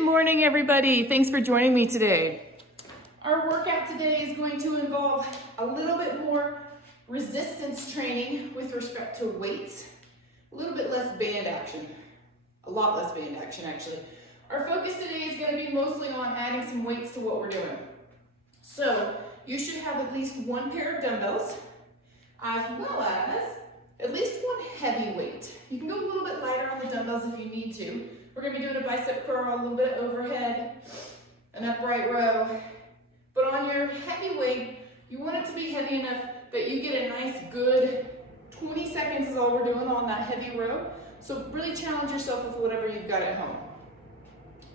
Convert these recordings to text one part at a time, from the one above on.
Good morning, everybody. Thanks for joining me today. Our workout today is going to involve a little bit more resistance training with respect to weights, a little bit less band action, a lot less band action actually. Our focus today is going to be mostly on adding some weights to what we're doing. So you should have at least one pair of dumbbells, as well as at least one heavy weight. You can go a little bit lighter on the dumbbells if you need to. We're going to be doing a bicep curl, a little bit overhead, an upright row. But on your heavy weight, you want it to be heavy enough that you get a nice good 20 seconds is all we're doing on that heavy row. So really challenge yourself with whatever you've got at home.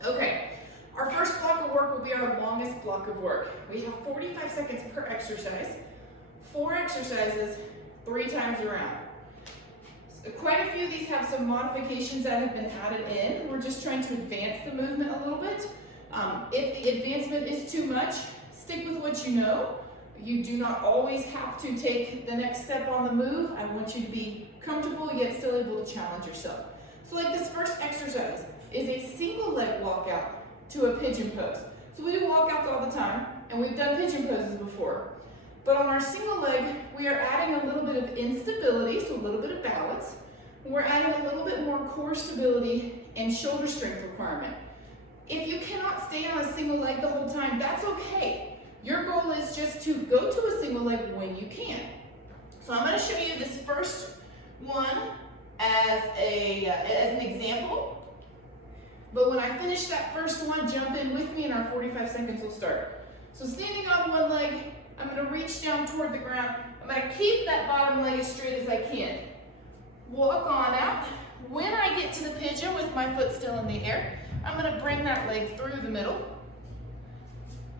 Okay, our first block of work will be our longest block of work. We have 45 seconds per exercise, 4 exercises, 3 times around. Quite a few of these have some modifications that have been added in. We're just trying to advance the movement a little bit. If the advancement is too much, stick with what you know. You do not always have to take the next step on the move. I want you to be comfortable yet still able to challenge yourself. So like this first exercise is a single leg walkout to a pigeon pose. So we do walkouts all the time, and we've done pigeon poses before. But on our single leg, we are adding a little bit of instability, so a little bit of balance. We're adding a little bit more core stability and shoulder strength requirement. If you cannot stay on a single leg the whole time, that's okay. Your goal is just to go to a single leg when you can. So I'm going to show you this first one as an example. But when I finish that first one, jump in with me and our 45 seconds will start. So standing on one leg, I'm going to reach down toward the ground. I'm going to keep that bottom leg as straight as I can. Walk on out. When I get to the pigeon with my foot still in the air, I'm going to bring that leg through the middle.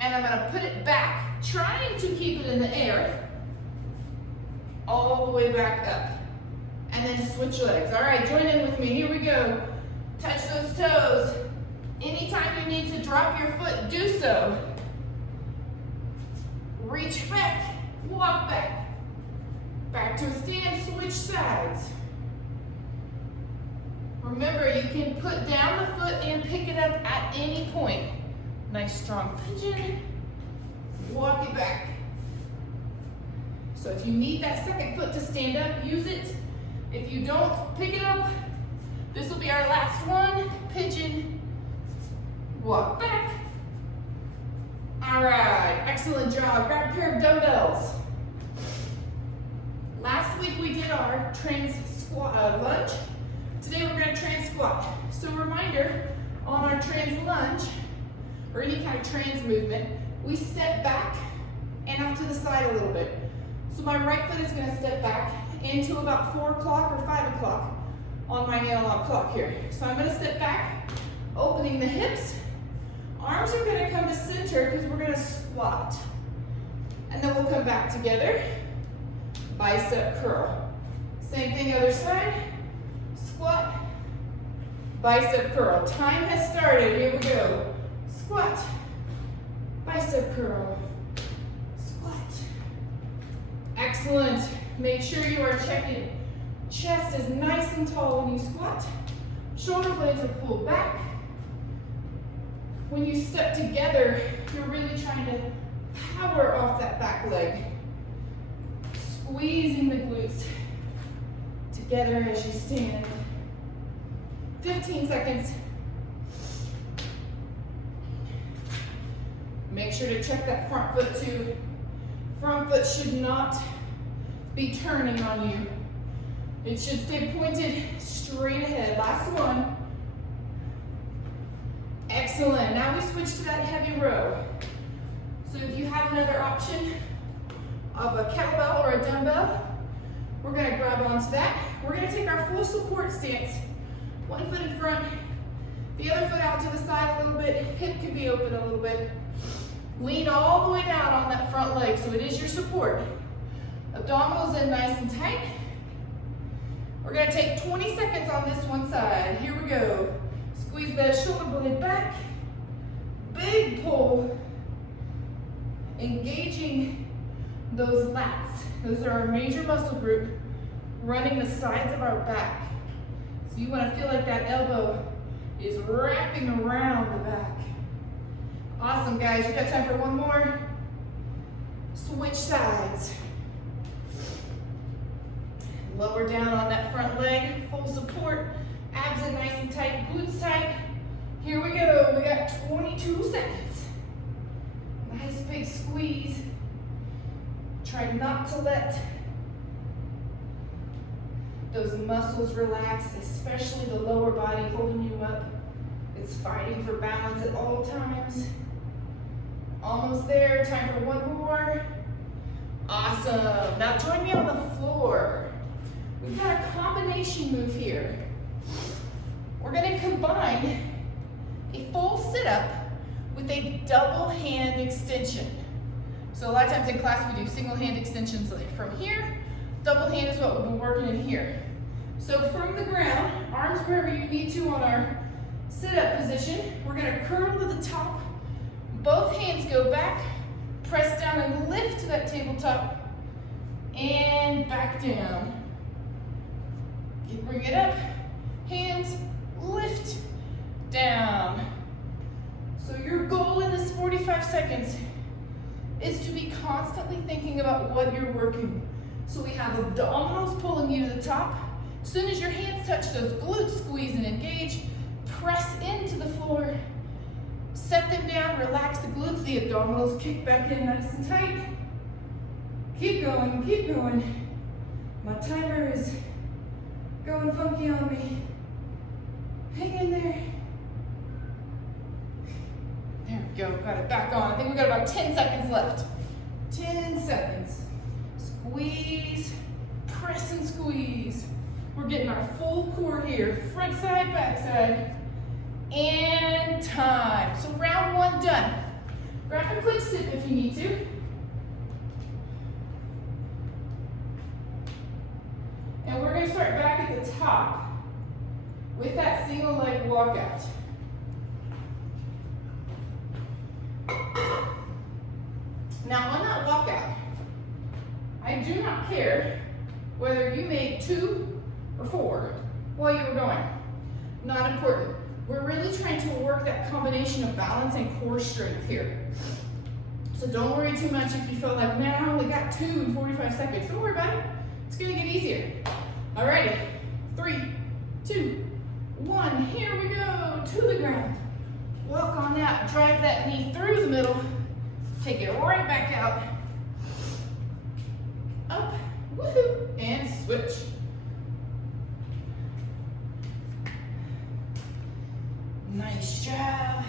And I'm going to put it back, trying to keep it in the air, all the way back up. And then switch legs. All right, join in with me. Here we go. Touch those toes. Anytime you need to drop your foot, do so. Reach back, walk back. Back to a stand, switch sides. Remember, you can put down the foot and pick it up at any point. Nice strong pigeon. Walk it back. So if you need that second foot to stand up, use it. If you don't, pick it up. This will be our last one. Pigeon. Walk back. All right, excellent job. Grab a pair of dumbbells. Last week we did our trans squat lunge. Today we're going to trans squat. So reminder, on our trans lunge, or any kind of trans movement, we step back and out to the side a little bit. So my right foot is going to step back into about 4 o'clock or 5 o'clock on my analog clock here. So I'm going to step back, opening the hips. Arms are going to come to center because we're going to squat. And then we'll come back together. Bicep curl. Same thing other side. Squat. Bicep curl. Time has started. Here we go. Squat. Bicep curl. Squat. Excellent. Make sure you are checking. Chest is nice and tall when you squat. Shoulder blades are pulled back. When you step together, you're really trying to power off that back leg. Squeezing the glutes together as you stand. 15 seconds. Make sure to check that front foot too. Front foot should not be turning on you. It should stay pointed straight ahead. Last one. Excellent. Now we switch to that heavy row. So if you have another option of a kettlebell or a dumbbell, we're going to grab onto that. We're going to take our full support stance. One foot in front, the other foot out to the side a little bit. Hip could be open a little bit. Lean all the way down on that front leg so it is your support. Abdominals in nice and tight. We're going to take 20 seconds on this one side. Here we go. Squeeze that shoulder blade back. Big pull. Engaging those lats. Those are our major muscle group running the sides of our back. So you want to feel like that elbow is wrapping around the back. Awesome, guys. You got time for one more? Switch sides. Lower down on that front leg, full support. Abs are nice and tight, glutes tight. Here we go. We got 22 seconds. Nice big squeeze. Try not to let those muscles relax, especially the lower body holding you up. It's fighting for balance at all times. Almost there, time for one more. Awesome, now join me on the floor. We've got a combination move here. We're gonna combine a full sit-up with a double hand extension. So a lot of times in class we do single hand extensions like from here. Double hand is what we'll be working in here. So from the ground, arms wherever you need to on our sit-up position, we're gonna curl to the top. Both hands go back, press down and lift to that tabletop, and back down. You bring it up, hands, lift, down. So your goal in this 45 seconds is to be constantly thinking about what you're working. So we have abdominals pulling you to the top. As soon as your hands touch those glutes, squeeze and engage, press into the floor, set them down, relax the glutes, the abdominals kick back in nice and tight. Keep going, keep going. My timer is going funky on me. Hang in there. There we go, got it back on. I think we got about 10 seconds left. 10 seconds. Squeeze, press and squeeze. We're getting our full core here. Front side, back side. And time. So round one done. Grab a quick sip if you need to. And we're gonna start back at the top with that single leg walkout. Now on that walkout, I do not care whether you made 2 or 4 while you were going. Not important. We're really trying to work that combination of balance and core strength here. So don't worry too much if you feel like, man, I only got 2 in 45 seconds. Don't worry about it. It's gonna get easier. Alrighty, 3, 2, 1. Here we go, to the ground. Walk on out, drive that knee through the middle. Take it right back out. Up, woohoo, and switch. Nice job.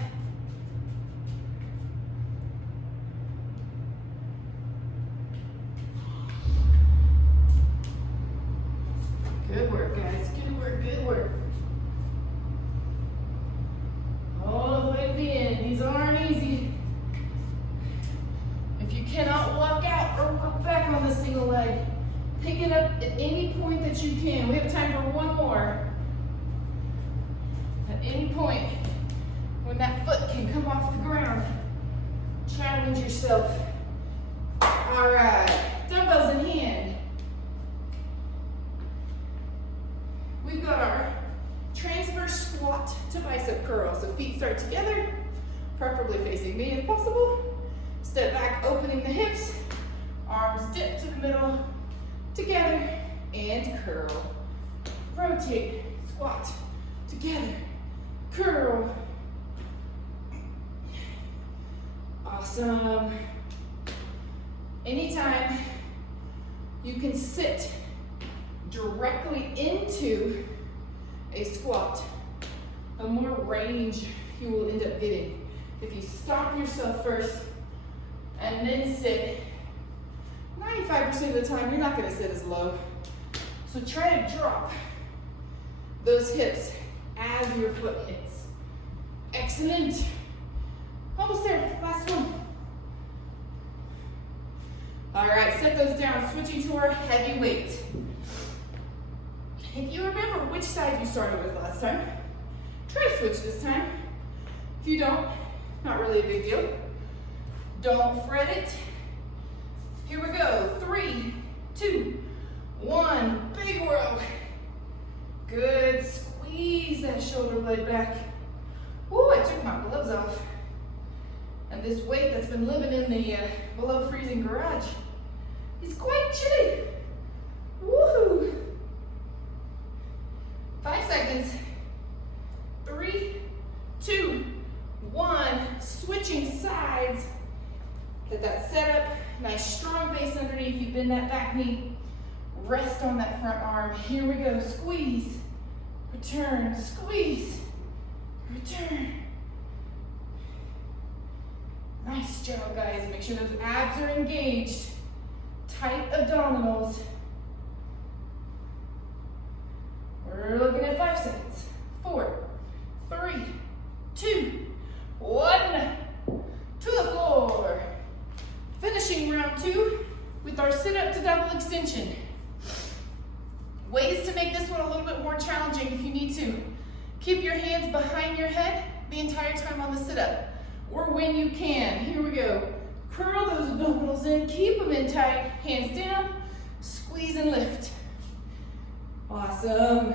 Good work, guys. Good work, good work. All the way to the end. These aren't easy. If you cannot walk out or walk back on the single leg, pick it up at any point that you can. We have time for one more. At any point when that foot can come off the ground, challenge yourself. All right, dumbbells in hand. We've got our transverse squat to bicep curl. So feet start together, preferably facing me if possible. Step back, opening the hips. Arms dip to the middle, together, and curl. Rotate, squat, together, curl. Awesome. Anytime you can sit directly into a squat, the more range you will end up getting. If you stop yourself first and then sit, 95% of the time you're not going to sit as low. So try to drop those hips as your foot hits. Excellent. Almost there, last one. All right, set those down, switching to our heavy weight. If you remember which side you started with last time, try to switch this time. If you don't, not really a big deal. Don't fret it. Here we go, 3, 2, 1, big row. Good, squeeze that shoulder blade back. Woo, I took my gloves off. And this weight that's been living in the below freezing garage is quite chilly. Woohoo! 5 seconds. 3, 2, 1. Switching sides. Get that set up. Nice strong base underneath you. Bend that back knee. Rest on that front arm. Here we go. Squeeze. Return. Squeeze. Return. Nice job, guys. Make sure those abs are engaged. Tight abdominals. We're looking at 5 seconds. 4, 3, 2, 1. To the floor. Finishing round 2 with our sit-up to double extension. Ways to make this one a little bit more challenging if you need to. Keep your hands behind your head the entire time on the sit-up, or when you can. Here we go. Curl those abdominals in, keep them in tight, hands down, squeeze and lift. Awesome.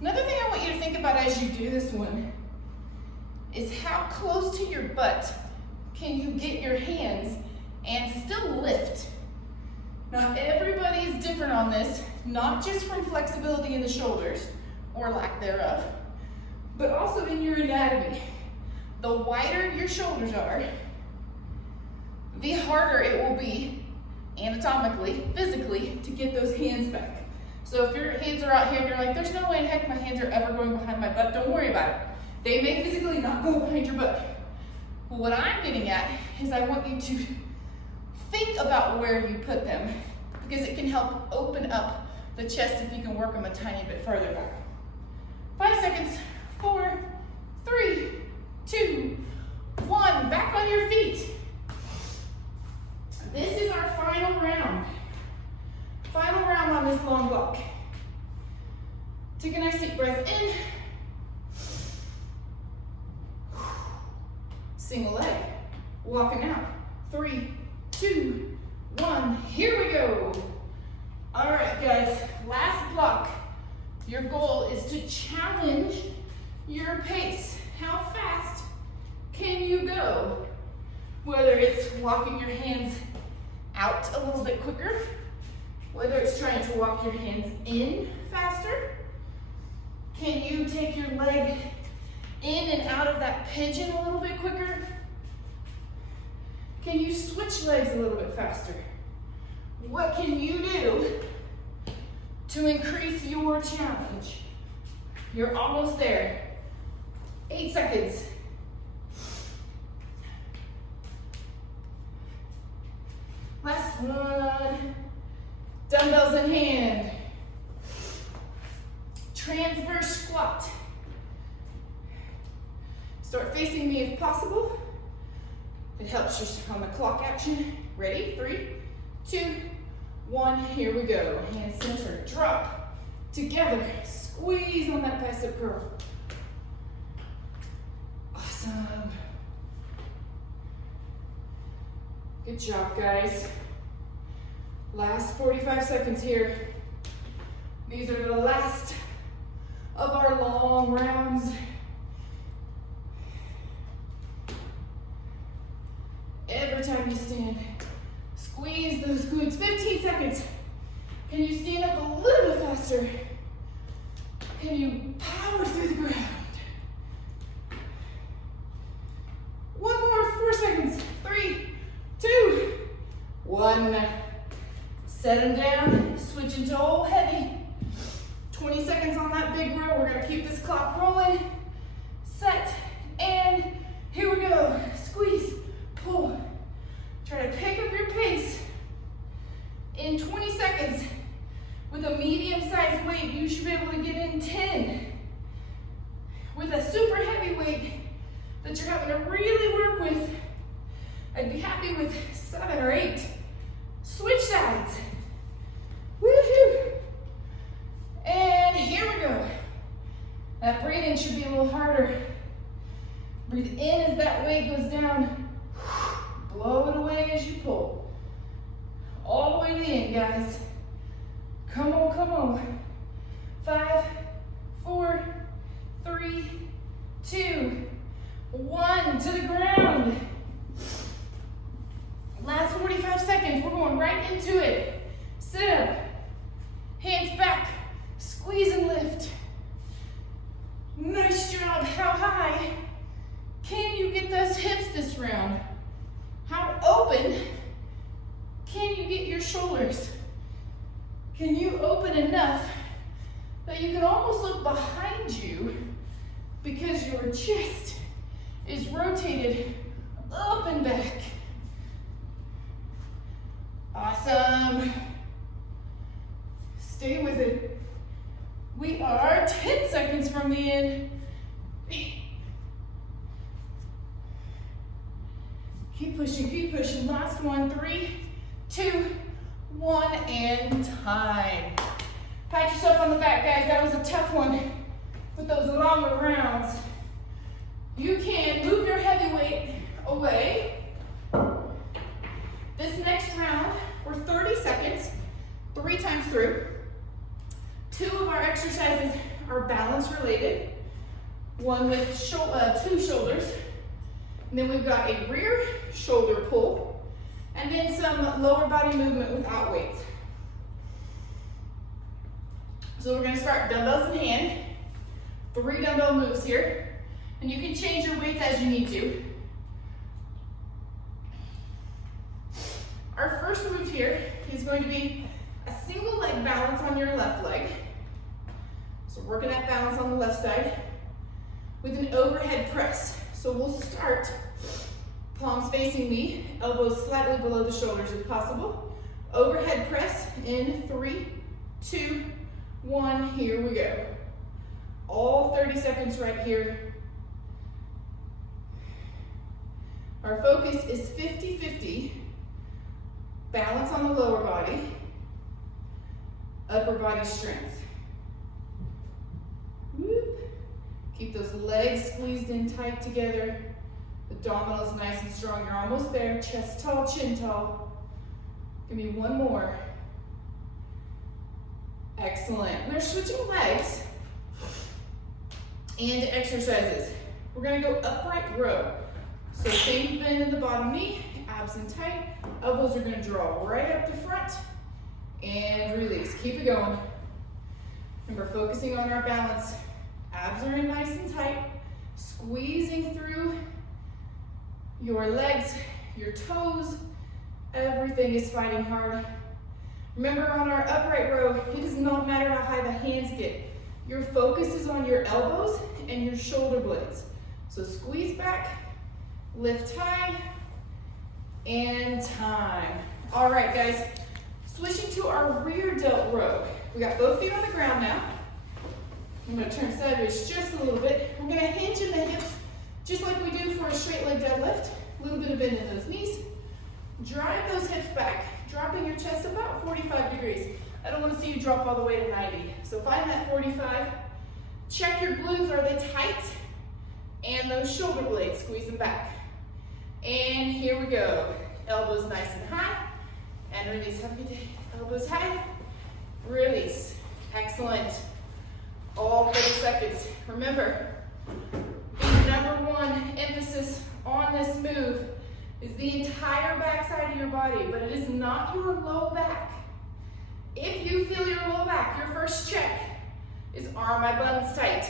Another thing I want you to think about as you do this one is how close to your butt can you get your hands and still lift. Now everybody is different on this, not just from flexibility in the shoulders or lack thereof, but also in your anatomy. The wider your shoulders are, the harder it will be anatomically, physically, to get those hands back. So if your hands are out here and you're like, there's no way in heck my hands are ever going behind my butt, don't worry about it. They may physically not go behind your butt. Well, what I'm getting at is I want you to think about where you put them, because it can help open up the chest if you can work them a tiny bit further back. 5 seconds. 4, 3, 2, 1. Back on your feet. This is our final round. Final round on this long block. Take a nice deep breath in. Single leg. Walking out. 3, 2, 1. Here we go. All right, guys. Last block. Your goal is to challenge your pace. How fast can you go? Whether it's walking your hands out a little bit quicker, whether it's trying to walk your hands in faster. Can you take your leg in and out of that pigeon a little bit quicker? Can you switch legs a little bit faster? What can you do to increase your challenge? You're almost there. 8 seconds. Last one. Dumbbells in hand. Transverse squat. Start facing me if possible. It helps just on the clock action. Ready? 3, 2, 1. Here we go. Hands center. Drop. Together. Squeeze on that bicep curl. Awesome. Good job, guys. Last 45 seconds here. These are the last of our long rounds. Every time you stand, squeeze those glutes. 15 seconds. Can you stand up a little bit faster? Can you power through the ground? One more, 4 seconds. 3, 2, 1. Set them down, switch into old heavy. 20 seconds on that big row. We're gonna keep this clock rolling. Set, and here we go. Squeeze, pull. Try to pick up your pace. In 20 seconds, with a medium-sized weight, you should be able to get in 10. With a super heavy weight that you're having to really work with, I'd be happy with 7 or 8. Switch sides. Woohoo! And here we go. That breathing should be a little harder. Breathe in as that weight goes down. Blow it away as you pull. All the way in, guys. Come on, come on. 5, 4, 3, 2, 1, to the ground. Last 45 seconds, we're going right into it. Sit up, hands back, squeeze and lift. Nice job. How high can you get those hips this round? How open can you get your shoulders? Can you open enough that you can almost look behind you because your chest is rotated up and back? Awesome. Stay with it. We are 10 seconds from the end. Keep pushing, keep pushing. Last one, 3, 2, 1, and time. Pat yourself on the back, guys. That was a tough one with those longer rounds. You can move your heavy weight away. This next round, we're 30 seconds, 3 times through. 2 of our exercises are balance related. One with 2 shoulders. And then we've got a rear shoulder pull. And then some lower body movement without weights. So we're gonna start dumbbells in hand. 3 dumbbell moves here. And you can change your weights as you need to. Our first move here is going to be a single leg balance on your left leg. So working that balance on the left side with an overhead press. So we'll start palms facing me, elbows slightly below the shoulders if possible. Overhead press in 3, 2, 1, here we go. All 30 seconds right here. Our focus is 50-50. Balance on the lower body, upper body strength. Whoop. Keep those legs squeezed in tight together. Abdominals nice and strong. You're almost there. Chest tall, chin tall. Give me 1 more. Excellent. We're switching legs and exercises. We're gonna go upright row. So same bend in the bottom knee, abs in tight. Elbows are gonna draw right up the front and release. Keep it going. Remember, focusing on our balance. Abs are in nice and tight. Squeezing through your legs, your toes. Everything is fighting hard. Remember, on our upright row, it does not matter how high the hands get. Your focus is on your elbows and your shoulder blades. So squeeze back, lift high, and time. All right, guys, switching to our rear delt row. We got both feet on the ground now. I'm gonna turn sideways just a little bit. We're gonna hinge in the hips, just like we do for a straight leg deadlift. A little bit of bend in those knees. Drive those hips back, dropping your chest about 45 degrees. I don't wanna see you drop all the way to 90. So find that 45. Check your glutes, are they tight? And those shoulder blades, squeeze them back. And here we go. Elbows nice and high. And release. Have a good day. Elbows high. Release. Excellent. All 30 seconds. Remember, the #1 emphasis on this move is the entire backside of your body, but it is not your low back. If you feel your low back, your first check is, are my buns tight?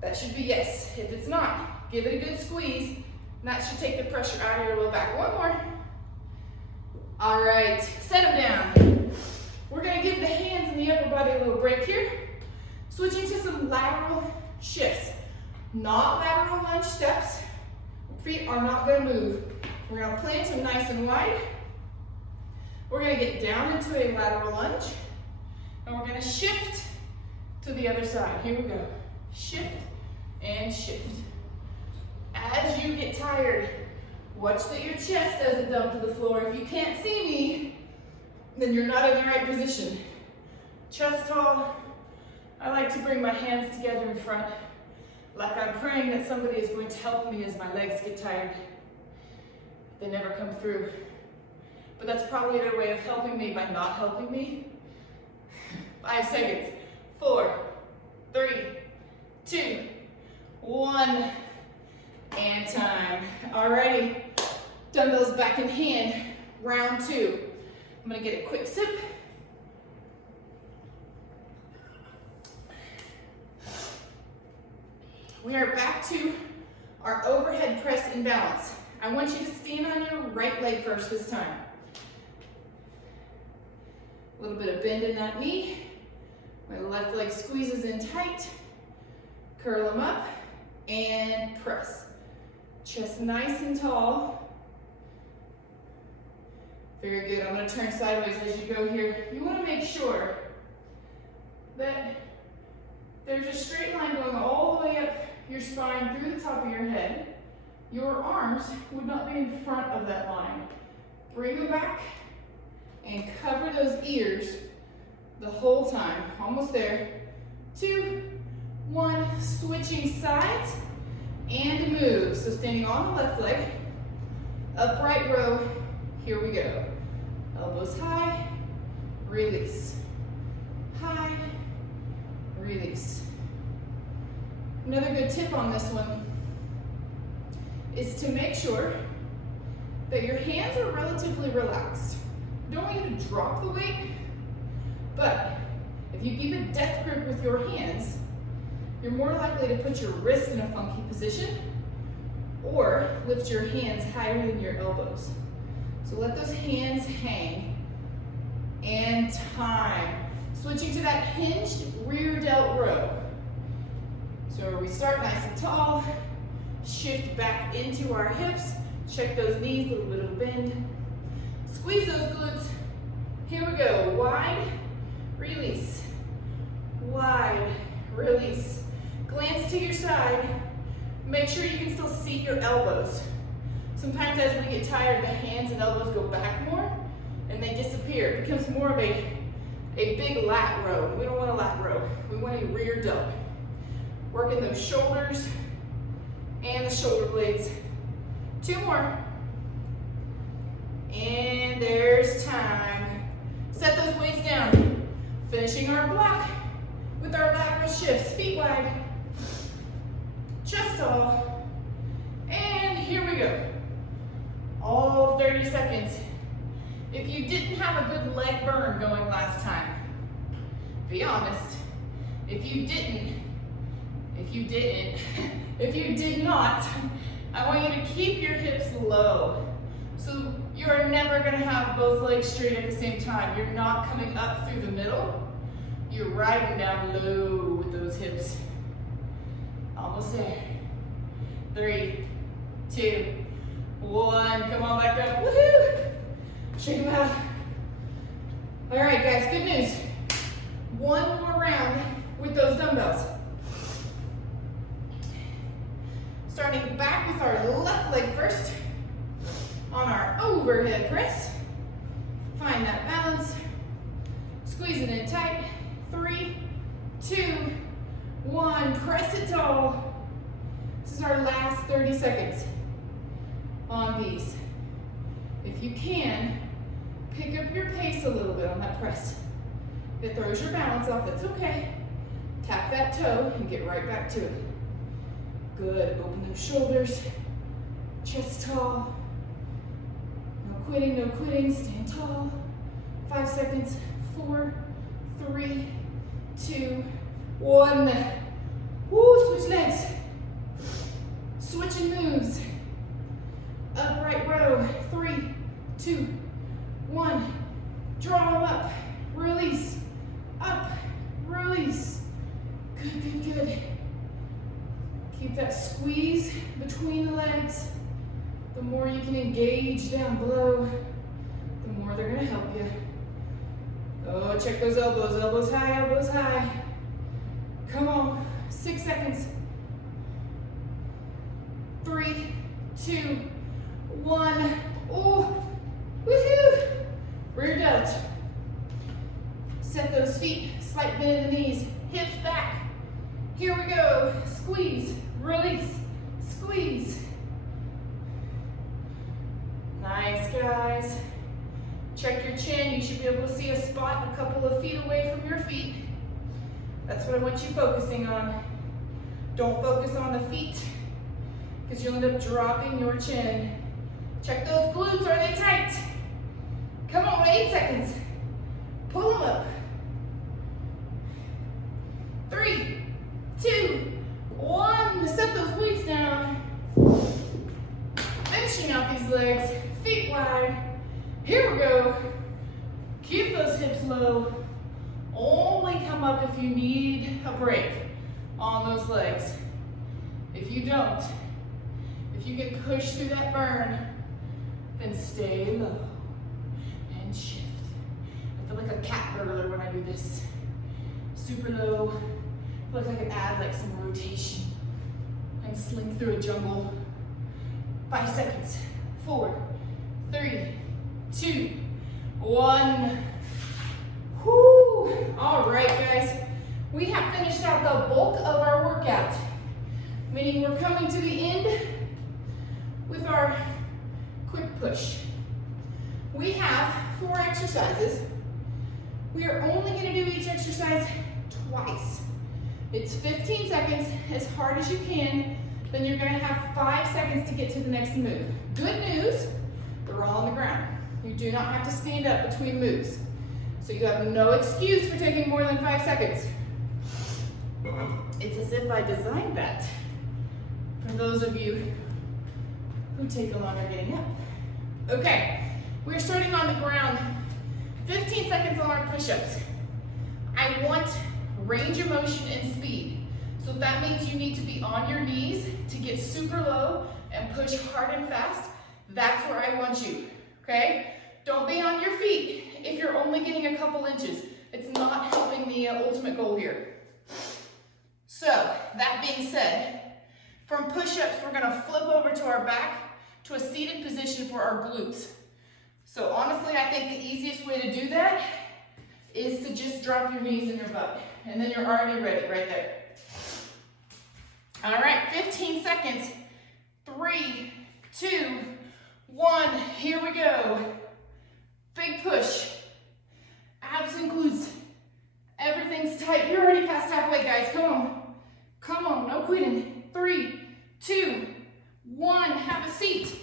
That should be yes. If it's not, give it a good squeeze. And that should take the pressure out of your low back. 1 more. All right, set them down. We're gonna give the hands and the upper body a little break here. Switching to some lateral shifts. Not lateral lunge steps. Feet are not gonna move. We're gonna plant them nice and wide. We're gonna get down into a lateral lunge. And we're gonna shift to the other side. Here we go. Shift and shift. As you get tired, watch that your chest doesn't dump to the floor. If you can't see me, then you're not in the right position. Chest tall. I like to bring my hands together in front, like I'm praying that somebody is going to help me as my legs get tired. They never come through. But that's probably their way of helping me by not helping me. 5 seconds. 4, 3, 2, 1, and time. Alrighty, dumbbells back in hand, round 2. I'm gonna get a quick sip. We are back to our overhead press in balance. I want you to stand on your right leg first this time. A little bit of bend in that knee. My left leg squeezes in tight. Curl them up and press. Chest nice and tall. Very good. I'm going to turn sideways as you go here. You want to make sure that there's a straight line going all the way up your spine through the top of your head. Your arms would not be in front of that line. Bring them back and cover those ears the whole time. Almost there. 2, 1, switching sides and move. So standing on the left leg, upright row. Here we go. Elbows high, release. High, release. Another good tip on this one is to make sure that your hands are relatively relaxed. Don't want you to drop the weight, but if you keep a death grip with your hands, you're more likely to put your wrists in a funky position or lift your hands higher than your elbows. So let those hands hang. And time. Switching to that hinged rear delt row. So we start nice and tall, shift back into our hips, check those knees, a little bit of bend. Squeeze those glutes. Here we go. Wide, release. Wide, release. Glance to your side. Make sure you can still see your elbows. Sometimes as we get tired, the hands and elbows go back more and they disappear. It becomes more of a big lat row. We don't want a lat row. We want a rear delt. Working those shoulders and the shoulder blades. 2 more. And there's time. Set those weights down. Finishing our block with our lateral shifts. Feet wide. Chest tall. And here we go. All 30 seconds. If you didn't have a good leg burn going last time, be honest. If you did not, I want you to keep your hips low. So you are never gonna have both legs straight at the same time. You're not coming up through the middle. You're riding down low with those hips. Almost there. 3, 2, 1. Come on back up. Woohoo! Shake them out. All right, guys, good news. 1 more round with those dumbbells. Starting back with our left leg first on our overhead press. Find that balance. Squeeze it in tight. 3, 2, 1. Press it tall. This is our last 30 seconds on these. If you can, pick up your pace a little bit on that press. If it throws your balance off, that's okay. Tap that toe and get right back to it. Good. Open those shoulders. Chest tall. No quitting, no quitting. Stand tall. 5 seconds. 4, 3, 2, 1. Woo, switch legs. Switching moves. Upright row. 3, 2, 1. Draw them up. Release. Up. Release. Good, good, good. Keep that squeeze between the legs. The more you can engage down below, the more they're gonna help you. Oh, check those elbows. Elbows high, elbows high. Come on. 6 seconds. 3, 2, 1. Oh, woohoo! Rear delt. Set those feet, slight bend in the knees, hips back. Here we go. Squeeze, release, squeeze. Nice, guys. Check your chin. You should be able to see a spot a couple of feet away from your feet. That's what I want you focusing on. Don't focus on the feet because you'll end up dropping your chin. Check those glutes, are they tight? Come on, 8 seconds. Pull them up. 3, 2, 1. Set those weights down. Finishing out these legs, feet wide. Here we go. Keep those hips low. Only come up if you need a break on those legs. If you don't, if you can push through that burn, then stay low and shift. I feel like a cat burglar when I do this. Super low. I feel like I can add like some rotation and slink through a jungle. 5 seconds. 4, 3, 2, 1. Whoo! All right, guys. We have finished out the bulk of our workout, meaning we're coming to the end with our quick push. We have 4 exercises. We are only going to do each exercise twice. It's 15 seconds, as hard as you can. Then you're going to have 5 seconds to get to the next move. Good news, they're all on the ground. You do not have to stand up between moves. So you have no excuse for taking more than 5 seconds. It's as if I designed that for those of you who take a longer getting up. Okay, we're starting on the ground. 15 seconds on our push-ups. I want range of motion and speed. So that means you need to be on your knees to get super low and push hard and fast. That's where I want you, okay? Don't be on your feet if you're only getting a couple inches. It's not helping the ultimate goal here. So, that being said, from push-ups, we're gonna flip over to our back to a seated position for our glutes. So honestly, I think the easiest way to do that is to just drop your knees in your butt. And then you're already ready right there. All right, 15 seconds. 3, 2, 1, here we go. Big push. Abs and glutes. Everything's tight. You're already past halfway, guys. Come on. Come on, no quitting. 3, 2, 1, have a seat.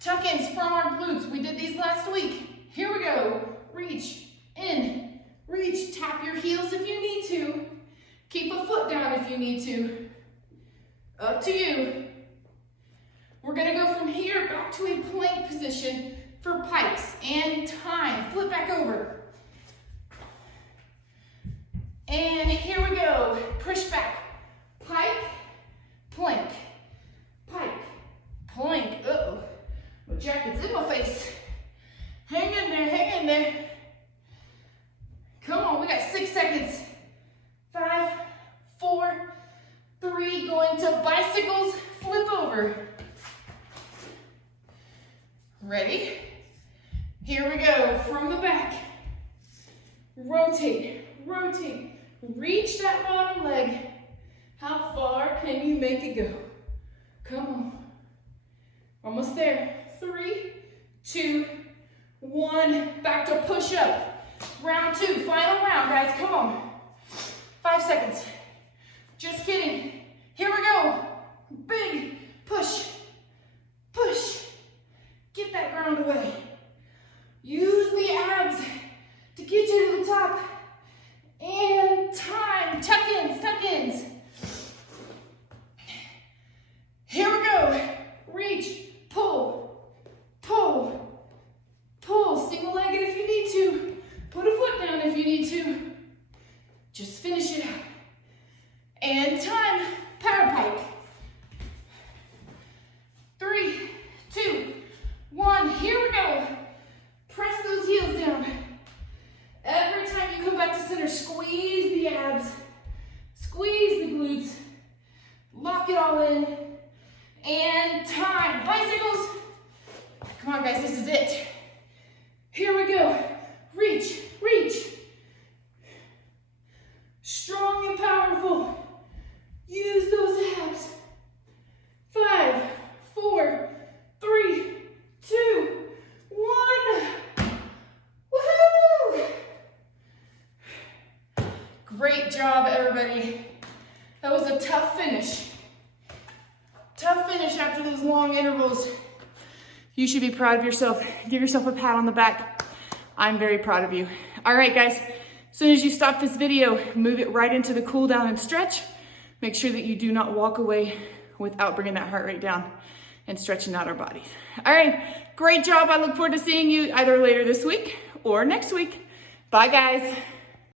Tuck-ins from our glutes. We did these last week. Here we go. Reach, in, reach. Tap your heels if you need to. Keep a foot down if you need to. Up to you. We're gonna go from here back to a plank position for pikes and time. Flip back over. And here we go. Push back. Pike, plank. Pike, plank. Uh-oh. My jacket's in my face. Hang in there, hang in there. Come on, we got 6 seconds. 5, 4, 3, going to bicycles, flip over. Ready? Here we go, from the back. Rotate, rotate. Reach that bottom leg. How far can you make it go? Come on. Almost there. 3, 2, 1. Back to push up. Round 2, final round, guys, come on. 5 seconds. Just kidding. Here we go. Big push, push. Get that ground away. Use the abs to get you to the top. And time. Tuck-ins, tuck-ins. Here we go. Reach, pull, pull, pull. Single-legged if you need to. Put a foot down if you need to. Just finish it out. And time. Power pike. 3, 2, 1. Here we go. Press those heels down. Every time you come back to center, squeeze the abs. Squeeze the glutes. Lock it all in. And time. Bicycles. Come on, guys. This is it. Here we go. Reach, reach. Strong and powerful. Use those abs. 5, 4, 3, 2, 1. Woohoo! Great job, everybody. was a tough finish. Tough finish after those long intervals. You should be proud of yourself. Give yourself a pat on the back. I'm very proud of you. All right, guys, as soon as you stop this video, move it right into the cool down and stretch. Make sure that you do not walk away without bringing that heart rate down and stretching out our bodies. All right, great job. I look forward to seeing you either later this week or next week. Bye, guys.